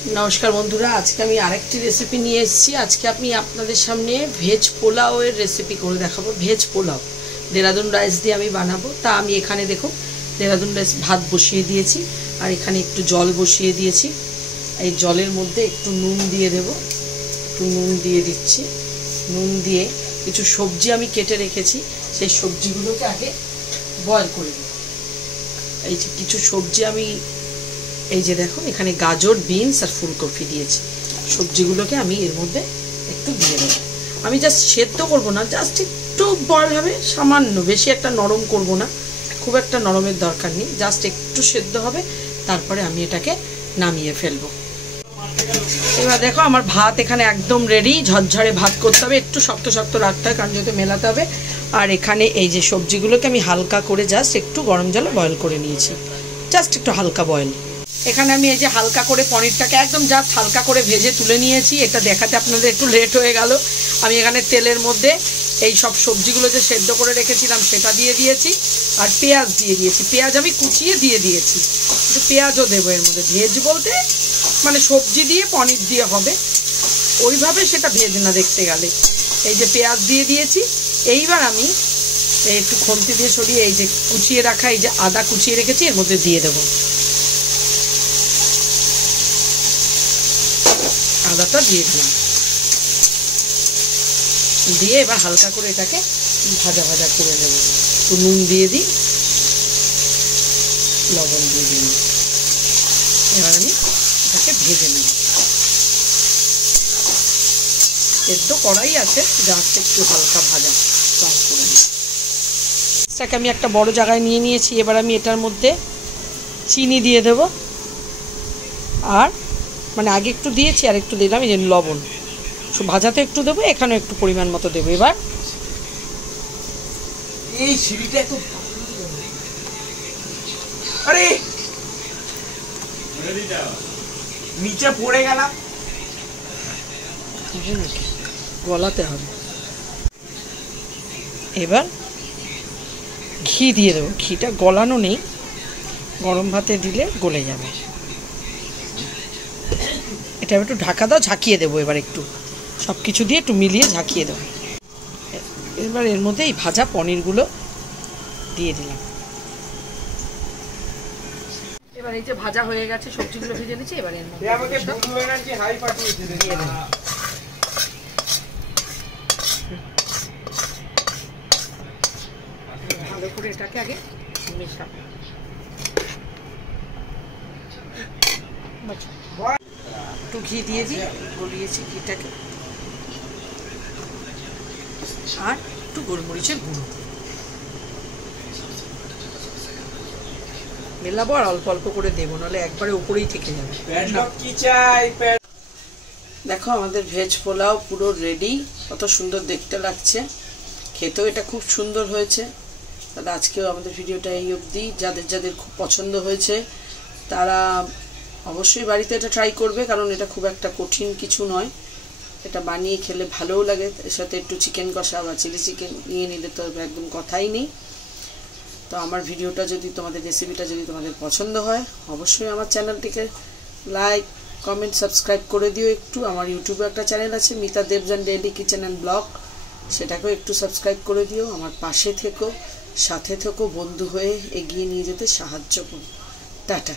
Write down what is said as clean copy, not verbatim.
नमस्कार बंधुरा आज के आरेकटी रेसिपि निये एसेछि। आज के आमी आपनादेर सामने भेज पोलाओर रेसिपि करे देखाबो। भेज पोलाओ देहरादून राइस दिये आमी बानाबो। ता आमी एखाने देखो देहरादून राइस भात बसिए दिएछि और एखाने एकटु जल बसिए दिएछि। এই জলের মধ্যে একটু নুন দিয়ে দেব। একটু নুন দিয়ে দিচ্ছি। নুন দিয়ে কিছু সবজি আমি কেটে রেখেছি, সেই সবজিগুলোকে আগে বয়েল করে নেব। এই যে কিছু সবজি আমি এই যে দেখো এখানে গাজর, বিনস আর ফুলকপি দিয়েছি। সবজিগুলোকে আমি এর মধ্যে একটু দিয়ে দেব। আমি জাস্ট সেদ্ধ করব না, জাস্ট একটু বয়েল হবে, সামান্য, বেশি একটা নরম করব না, খুব একটা নরমের দরকার নেই, জাস্ট একটু সেদ্ধ হবে। তারপরে আমি এটাকে নামিয়ে ফেলবো। এবার দেখো আমার ভাত এখানে একদম রেডি। ঝরঝরে ভাত করতে হবে, একটু শক্ত শক্ত রাখতে হবে কারণ যেহেতু মেলাতে হবে। আর এখানে এই যে সবজিগুলোকে আমি হালকা করে জাস্ট একটু গরম জলে বয়েল করে নিয়েছি, জাস্ট একটু হালকা বয়েল। এখানে আমি এই যে হালকা করে পনিরটাকে একদম জাস্ট হালকা করে ভেজে তুলে নিয়েছি। এটা দেখাতে আপনাদের একটু লেট হয়ে গেল। আমি এখানে তেলের মধ্যে এই সব সবজিগুলো যে সেদ্ধ করে রেখেছিলাম সেটা দিয়ে দিয়েছি আর পেঁয়াজ দিয়ে দিয়েছি। পেঁয়াজ আমি কুচিয়ে দিয়ে দিয়েছি, একটু পেঁয়াজও দেবো এর মধ্যে। ভেজ বলতে মানে সবজি দিয়ে পনির দিয়ে হবে, ওইভাবে সেটা ভেজ না দেখতে গেলে। এই যে পেঁয়াজ দিয়ে দিয়েছি। এইবার আমি একটু খুন্তি দিয়ে সরিয়ে এই যে কুচিয়ে রাখা এই যে আদা কুচিয়ে রেখেছি এর মধ্যে দিয়ে দেবো। আদাটা দিয়ে দিলাম, দিয়ে এবার হালকা করে এটাকে ভাজা ভাজা করে নেব। একটু নুন দিয়ে দিই, লবণ দিয়ে দিই। এবার আমি এটাকে ভেজে নেব। সেদ্ধ কড়াই আছে, জাস্ট একটু হালকা ভাজা করে নিই। এটাকে আমি একটা বড় জায়গায় নিয়ে নিয়েছি। এবার আমি এটার মধ্যে চিনি দিয়ে দেব, আর মানে আগে একটু দিয়েছি আর একটু দিলাম এই যে লবণ। ভাজাতে একটু দেবো, এখানেও একটু পরিমাণ মতো দেবো। এবার এই সিঁড়িটা তো আরে নিচে পড়ে গেলাম, গলাতে হবে। এবার ঘি দিয়ে দেবো। ঘিটা গলানো নেই, গরম ভাতে দিলে গলে যাবে। এটা একটু ঢাকা দাও, ঝাঁকিয়ে দেবো। এবার একটু সব কিছু দিয়ে একটু মিলিয়ে ঝাঁকিয়ে দেবো। এবার এর মধ্যে এই ভাজা পনিরগুলো দিয়ে দিলাম। এবার এই যে ভাজা হয়ে গেছে, সবজিগুলো ভেজে নিচ্ছি। এবার এর মধ্যে ভালো করে এটাকে আগে মেশাবো। একটু ঘি দিয়ে দিই, গলিয়েছি ঘিটাকে, আর একটু গোলমরিচের গুঁড়ো মেলাবো। আর অল্প অল্প করে দেবো, নাহলে একবারে উপরেই থেকে যাবে। দেখো আমাদের ভেজ পোলাও পুরো রেডি। কত সুন্দর দেখতে লাগছে, খেতেও এটা খুব সুন্দর হয়েছে। তাহলে আজকেও আমাদের ভিডিওটা এই অবধি। যাদের যাদের খুব পছন্দ হয়েছে তারা অবশ্যই বাড়িতে এটা ট্রাই করবে, কারণ এটা খুব একটা কঠিন কিছু নয়। এটা বানিয়ে খেলে ভালোও লাগে। এর সাথে একটু চিকেন কষা বা চিলি চিকেন নিয়ে নিলে তো একদম কথাই নেই। তো আমার ভিডিওটা যদি তোমাদের, রেসিপিটা যদি তোমাদের পছন্দ হয়, অবশ্যই আমার চ্যানেলটিকে লাইক, কমেন্ট, সাবস্ক্রাইব করে দিও একটু। আমার ইউটিউবে একটা চ্যানেল আছে, Mita Debayan daily kitchen and blog, সেটাকেও একটু সাবস্ক্রাইব করে দিও। আমার পাশে থেকো, সাথে থেকো, বন্ধু হয়ে এগিয়ে নিয়ে যেতে সাহায্য করো। টাটা।